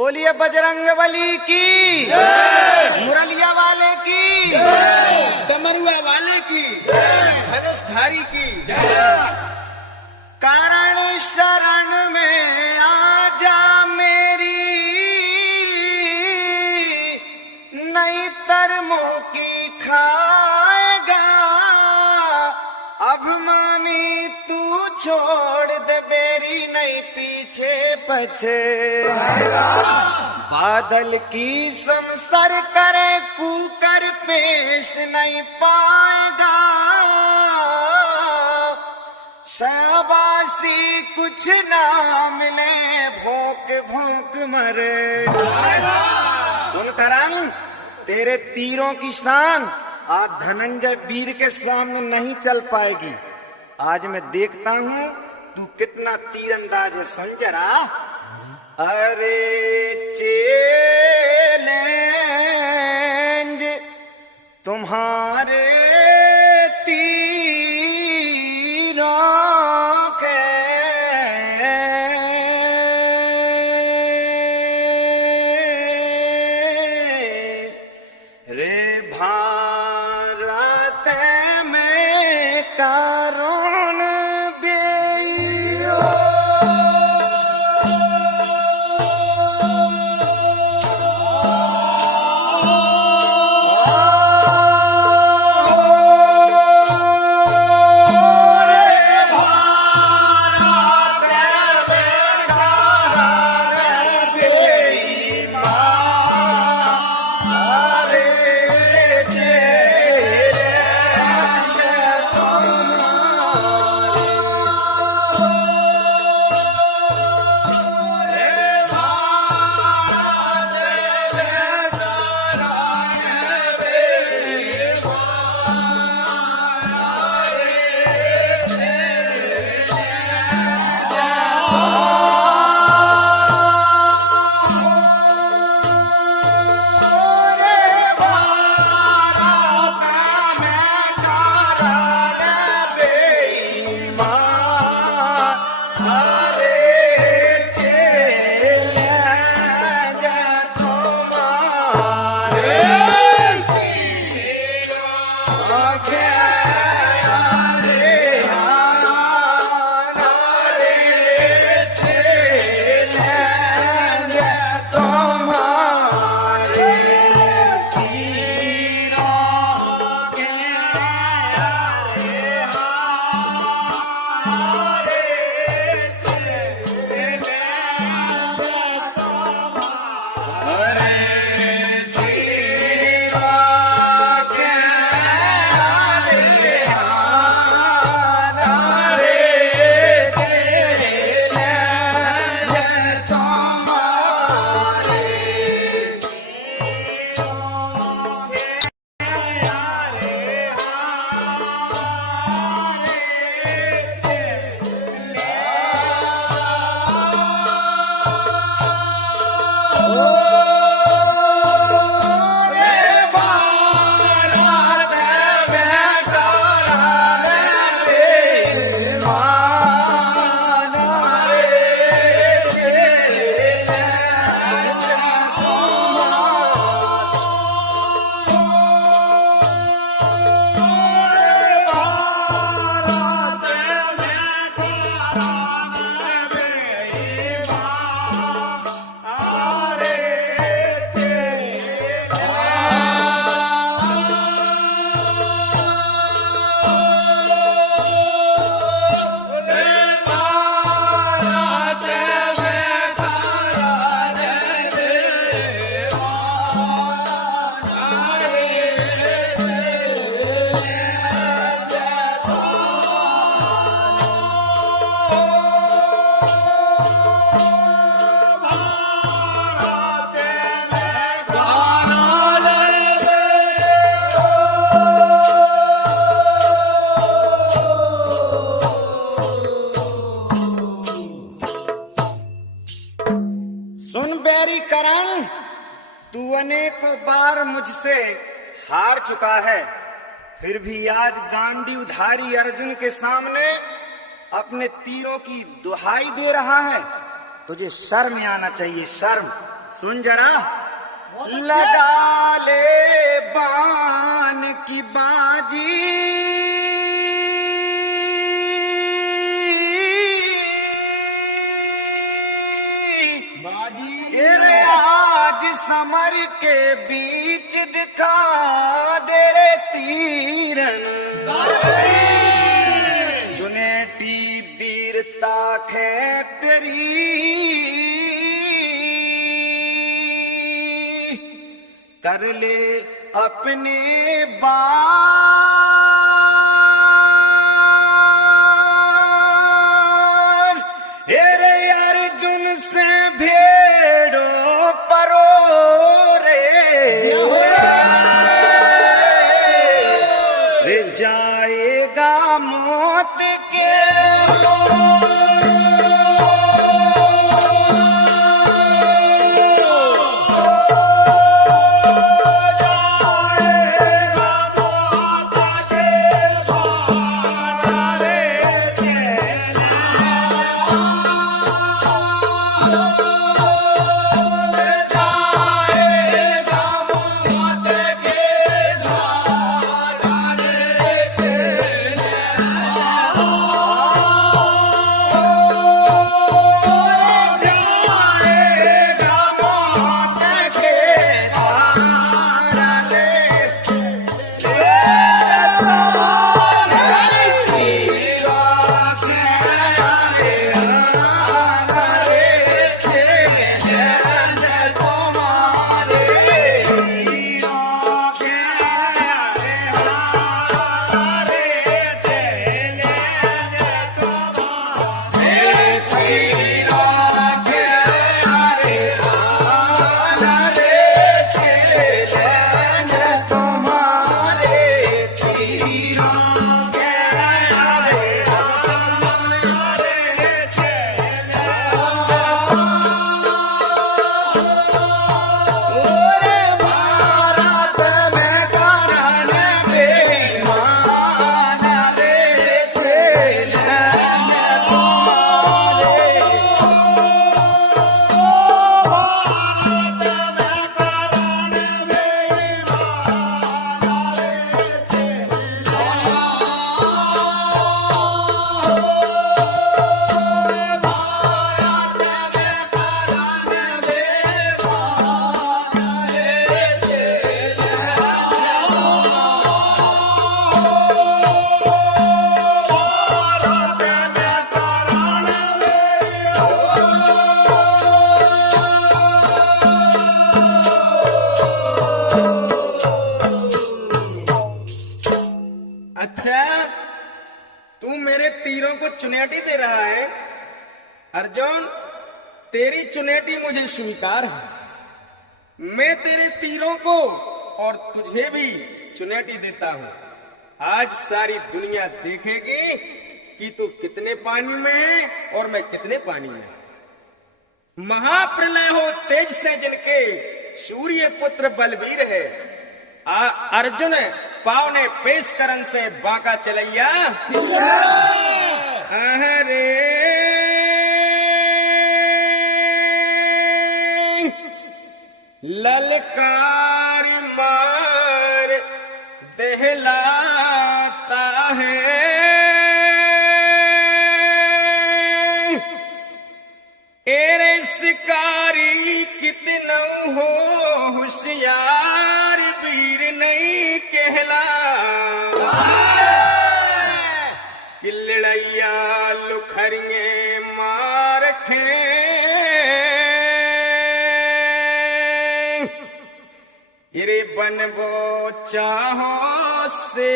बोलिए बजरंगबली की, मुरलिया वाले की, डमरुआ वाले की, धनुषधारी की। कारण शरण में आजा मेरी, नहीं तर मुंह की खाएगा। अभिमानी तू छोड़ दे बेरी, नहीं पीछे पछे। बादल की समसर करे कूकर पेश नहीं पाएगा। शाबाशी कुछ ना मिले, भोंक भोंक मरे। सुन करन, तेरे तीरों की शान आज धनंजय वीर के सामने नहीं चल पाएगी। आज मैं देखता हूँ तू कितना तीरंदाज है, सुन जरा। अरे चैलेंज तुम्हारे तीरों के, रे भारत में करुण देइयो। तू अनेकों बार मुझसे हार चुका है, फिर भी आज गांडीवधारी अर्जुन के सामने अपने तीरों की दुहाई दे रहा है। तुझे शर्म आना चाहिए, शर्म। सुन जरा, लगा ले बान की बाजी, तेरे आज समर के बीच दिखा दे रे तीरन, जुनेटी वीरता है तेरी, कर ले अपने बार, हेरे अर्जुन से भेड़ो परो रे जाएगा मौत के चुनौती दे रहा है। अर्जुन, तेरी चुनौती मुझे स्वीकार है। मैं तेरे तीरों को और तुझे भी चुनौती देता हूँ। आज सारी दुनिया देखेगी कि तू कितने पानी में है और मैं कितने पानी में। महाप्रलय हो तेज से जिनके, सूर्य पुत्र बलवीर है। अर्जुन पावने पेश करन से बांका चलैया। अरे ललकार मार दहलाता है, एरे शिकारी कितना हो होशियार, वीर नहीं कहला कि लड़ैया लुखरिए मार खे। हिरे बनबो चाहो से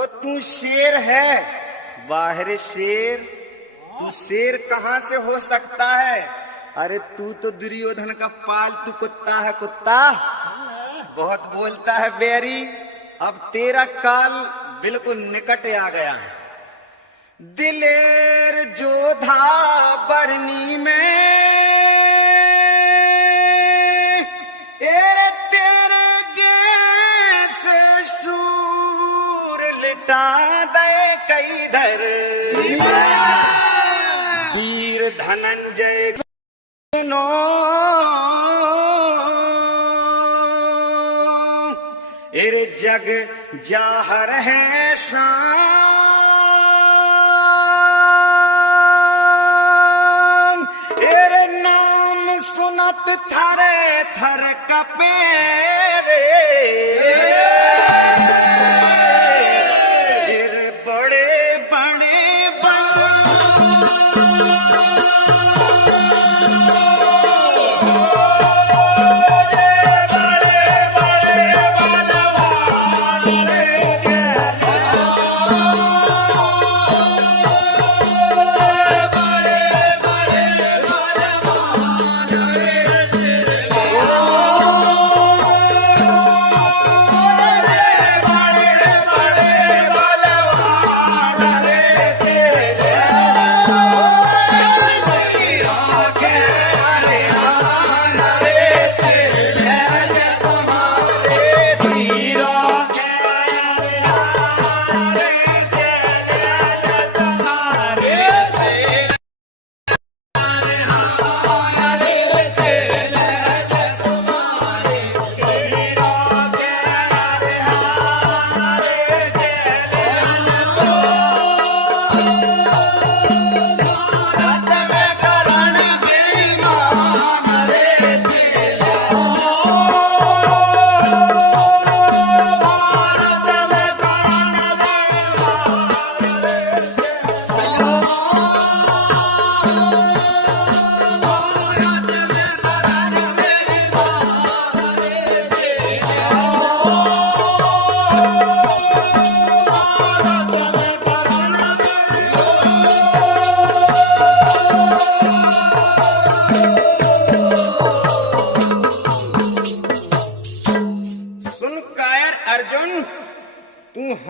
तो तू शेर है, बाहर शेर। तू शेर कहाँ से हो सकता है? अरे तू तो दुर्योधन का पालतू कुत्ता है, कुत्ता। बहुत बोलता है बैरी। अब तेरा काल बिल्कुल निकट आ गया है। दिलेर जोधा बरनी में तेरे जैसे सूर लिटा दे कई धर। वीर धनंजय नो एरे जग जाहर है शान। एरे नाम सुनत थरे थर कपे चिर बड़े बड़े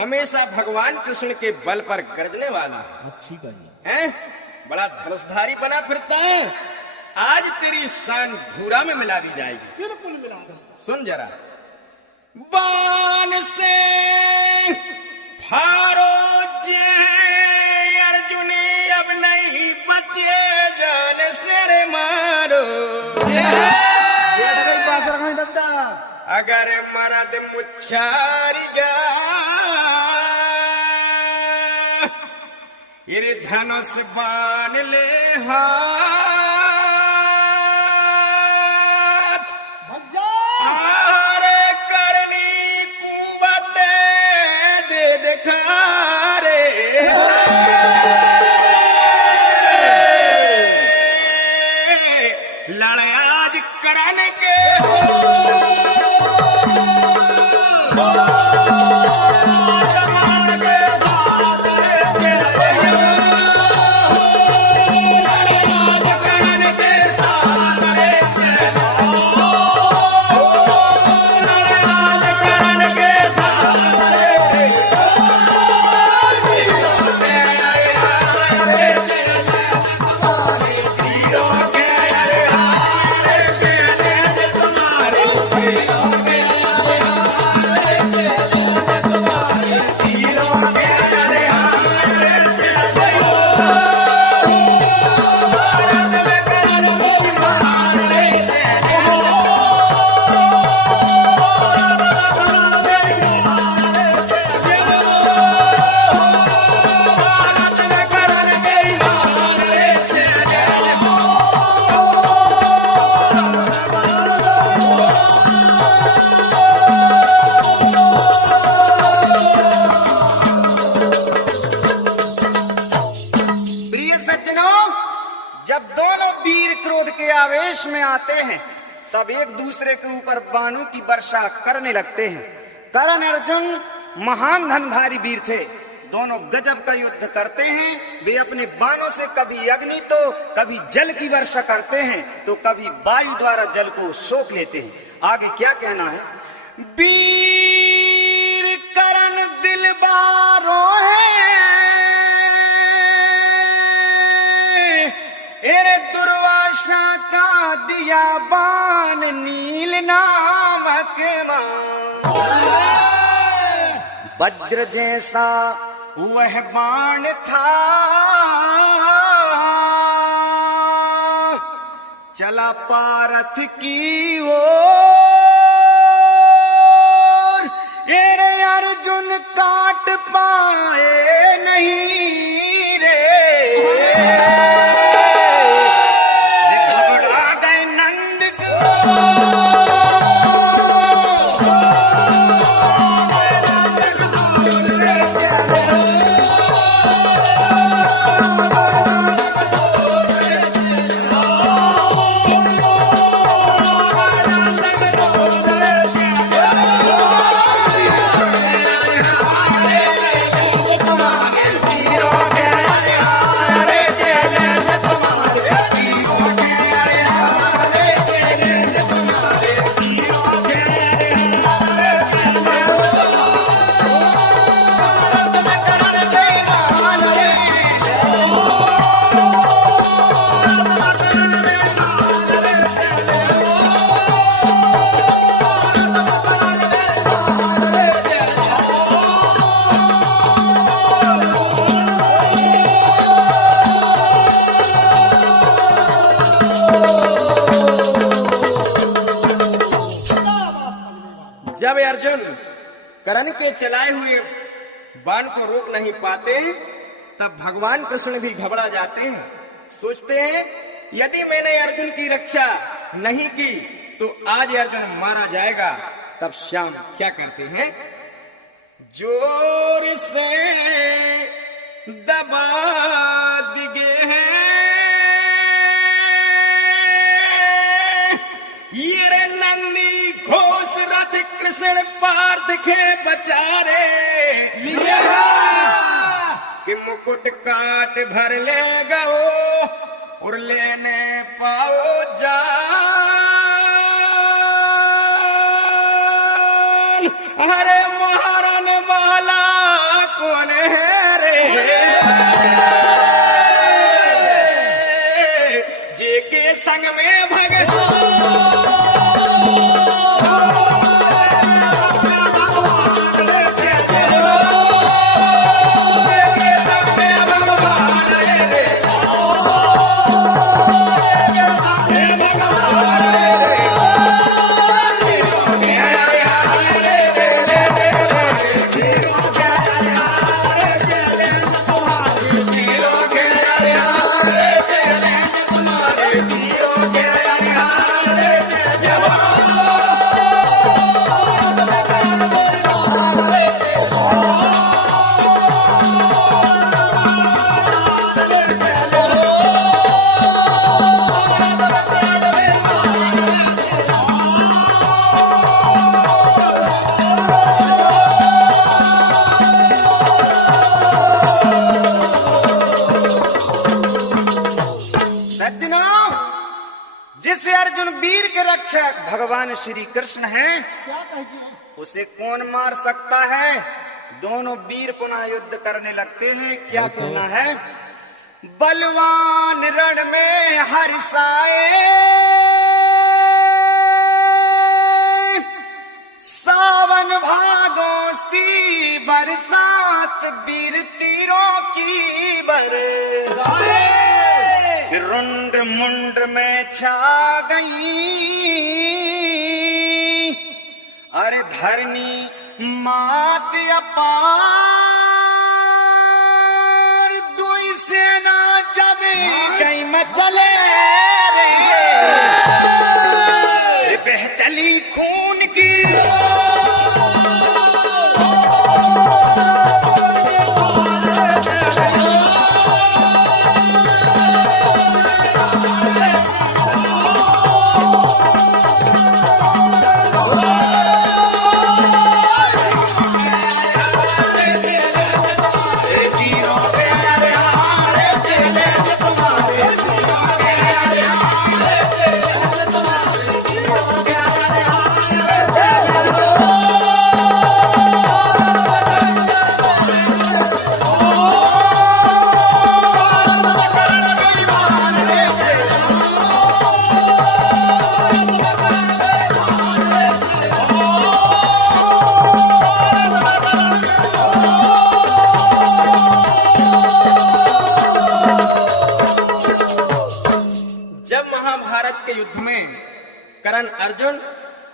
हमेशा भगवान कृष्ण के बल पर गर्जने वाला है। बड़ा धनुषधारी बना फिरता है। आज तेरी शान धूरा में मिला दी जाएगी। बिल्कुल मिला दो। सुन जरा। बाण से फारो जे अर्जुन अब नहीं बचे, जान से रे मारो। अगर मरद मुच्छारी जा ये धनुष बाण ले हाथ। हारे करनी कुवत दे दिखारे। लड़ाई आज करने के जब दोनों वीर क्रोध के आवेश में आते हैं तब एक दूसरे के ऊपर बाणों की वर्षा करने लगते हैं। कर्ण अर्जुन महान धनुधारी वीर थे। दोनों गजब का युद्ध करते हैं। वे अपने बाणों से कभी अग्नि तो कभी जल की वर्षा करते हैं, तो कभी वायु द्वारा जल को सोख लेते हैं। आगे क्या कहना है? वीर करण दिलबारो है, एरे दुर्वासा का दिया बाण नील नामक वज्र जैसा वह बाण था, चला पारथ की ओर, एरे अर्जुन काट पाए नहीं रे, घबरा गए नंद जब अर्जुन कर्ण के चलाए हुए बाण को रोक नहीं पाते, तब भगवान कृष्ण भी घबरा जाते हैं। सोचते हैं यदि मैंने अर्जुन की रक्षा नहीं की तो आज अर्जुन मारा जाएगा। तब श्याम क्या करते हैं? जोर से दबा दिए हैं ये नंदी घोष रथ कृष्ण पार्थ के बचारे, कि मुकुट काट भर ले गो और लेने पाओ जान। अरे मारने वाला कौन है रे, जी के संग में भगत जिससे अर्जुन वीर के रक्षक भगवान श्री कृष्ण हैं, उसे कौन मार सकता है? दोनों वीर पुनः युद्ध करने लगते हैं। क्या कहना है? बलवान रण में हर्षाए, सावन भादों सी बरसात वीर तीरों की बरसाए, रुंड मुंड में छा गई अरे धरनी मात अपार, दुई सेना जब गई में चले बह चली खून की जब महाभारत के युद्ध में कर्ण अर्जुन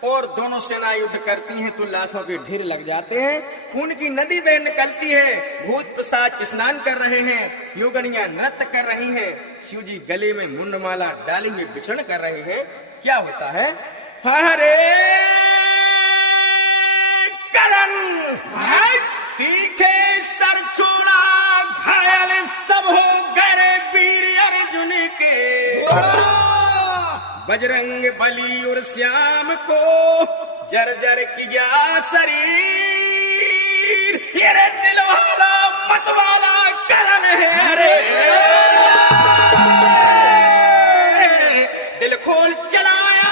और दोनों सेना युद्ध करती हैं तो लाशों के ढेर लग जाते हैं, खून की नदी बह निकलती है, भूत पिशाच स्नान कर रहे हैं, योगनियां नृत्य कर रही हैं, शिव जी गले में मुंडमाला डाली हुए बिछड़ कर रहे हैं। क्या होता है? हरे कर्ण तीखे सर छोड़ा, घायल सब हो गए वीर अर्जुन के, बजरंग बली और श्याम को जर्जर किया शरीर, ये रे दिल वाला मत वाला कर्ण है रे, दिल खोल चलाया।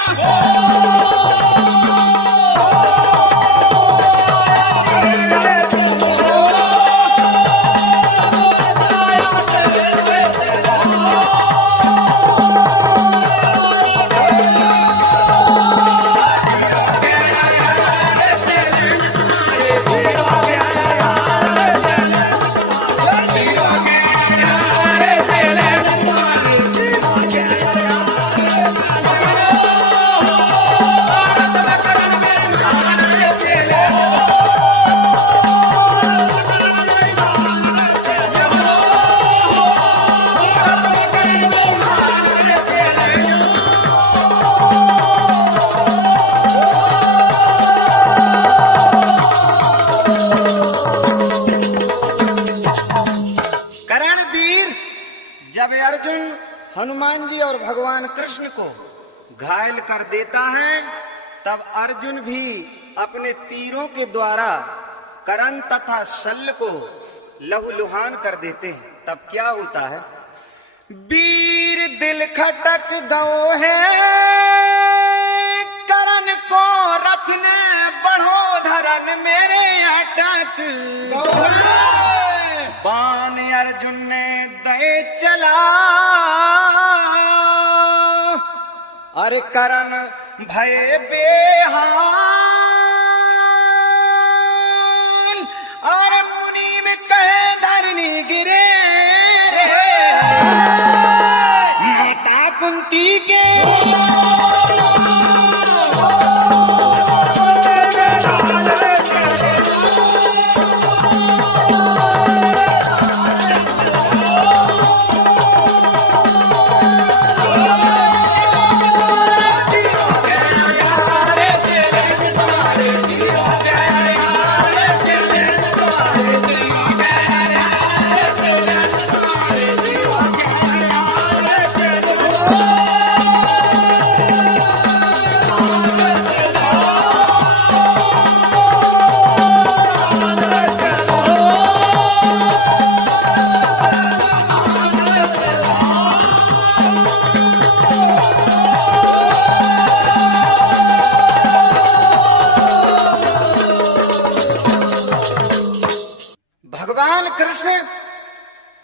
हनुमान जी और भगवान कृष्ण को घायल कर देता है, तब अर्जुन भी अपने तीरों के द्वारा कर्ण तथा शल्य को लहूलुहान कर देते हैं। तब क्या होता है? वीर दिल खटक गओ है, कर्ण को रथ ने बढ़ो धरन मेरे अटक, बाण अर्जुन ने दे चला, अरे कर्ण भय बेहाल, अरे मुनि में कहे धरनी गिरे, माता कुंती के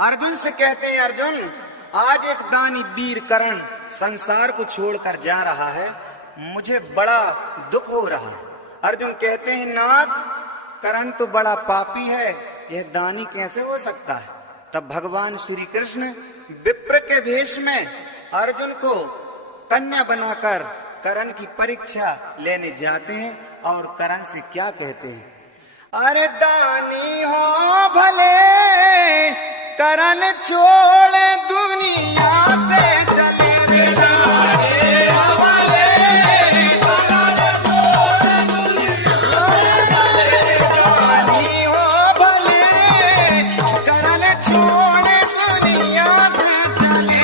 अर्जुन से कहते हैं, अर्जुन आज एक दानी वीर कर्ण संसार को छोड़कर जा रहा है, मुझे बड़ा दुख हो रहा है। अर्जुन कहते हैं, नाथ कर्ण तो बड़ा पापी है, यह दानी कैसे हो सकता है? तब भगवान श्री कृष्ण विप्र के वेश में अर्जुन को कन्या बनाकर कर्ण की परीक्षा लेने जाते हैं और कर्ण से क्या कहते हैं? अरे दानी हो भले कर्ण छोड़ दुनिया से चले रे, दानी हो भले कर्ण छोड़ दुनिया से चले,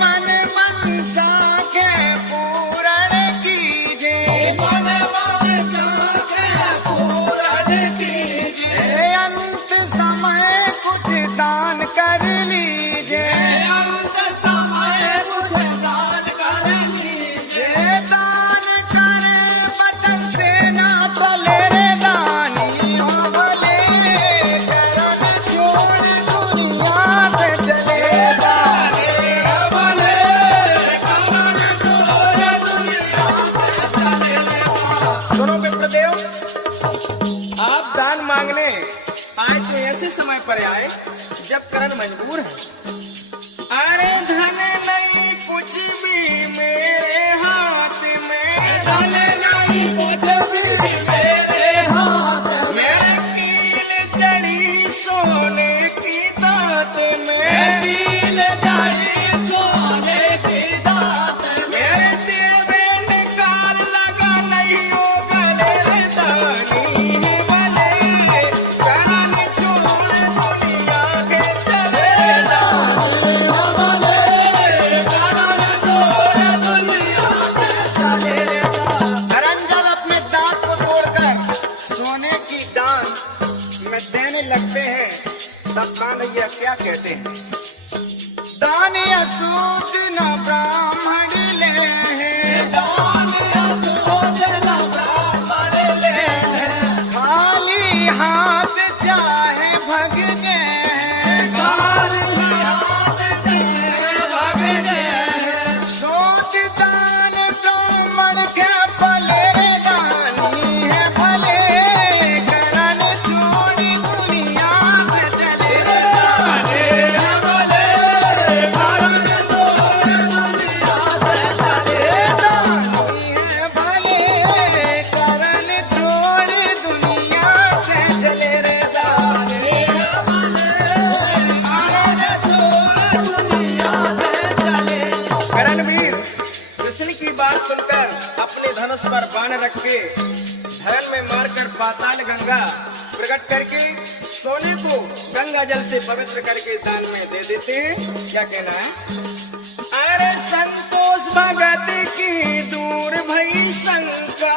मन मनसा के पूरण कीजे, मन मनसा के पूरण कीजे। मांगने आज तो ऐसे समय पर आए जब करण मजबूर है। अरे धन नहीं कुछ भी मेरे हाथ में, धन नहीं कुछ भी मेरे हाथ में, मेरे कील जड़ी सोने की दात में, कील जड़ी सोने की दात में, मेरे देवे निकाल लगा नहीं हो गले दानी गले, करण छोड़ दुनिया के चले दानी गले, करण छोड़ दुनिया के चले दानी। करण जब अपने दांत को तोड़कर सोने की दान में देने लगते हैं तब कान्हैया क्या कहते हैं? दान असूत न ब्राह्मण ले हैं, दान असूत न ब्राह्मण ले हैं, खाली हाथ चाहे भग गए, खाली हाथ चाहे भग गए, सूत दान ब्राह्मण के भले दानी है भले, करण छोड़ दुनिया से चले दानी है भले, करण छोड़ दुनिया से चले दानी है भले, करण छोड़ दुनिया से चले रे दानी है भले, करण छोड़ दुनिया से चले। करणवीर कृष्ण की बात सुनकर अपने धनुष पर बाण रख के धरण में मारकर पाताल गंगा प्रकट करके सोने को गंगा जल से पवित्र करके दान में दे देते हैं। क्या कहना है? अरे संतोष भगत की दूर भई शंका,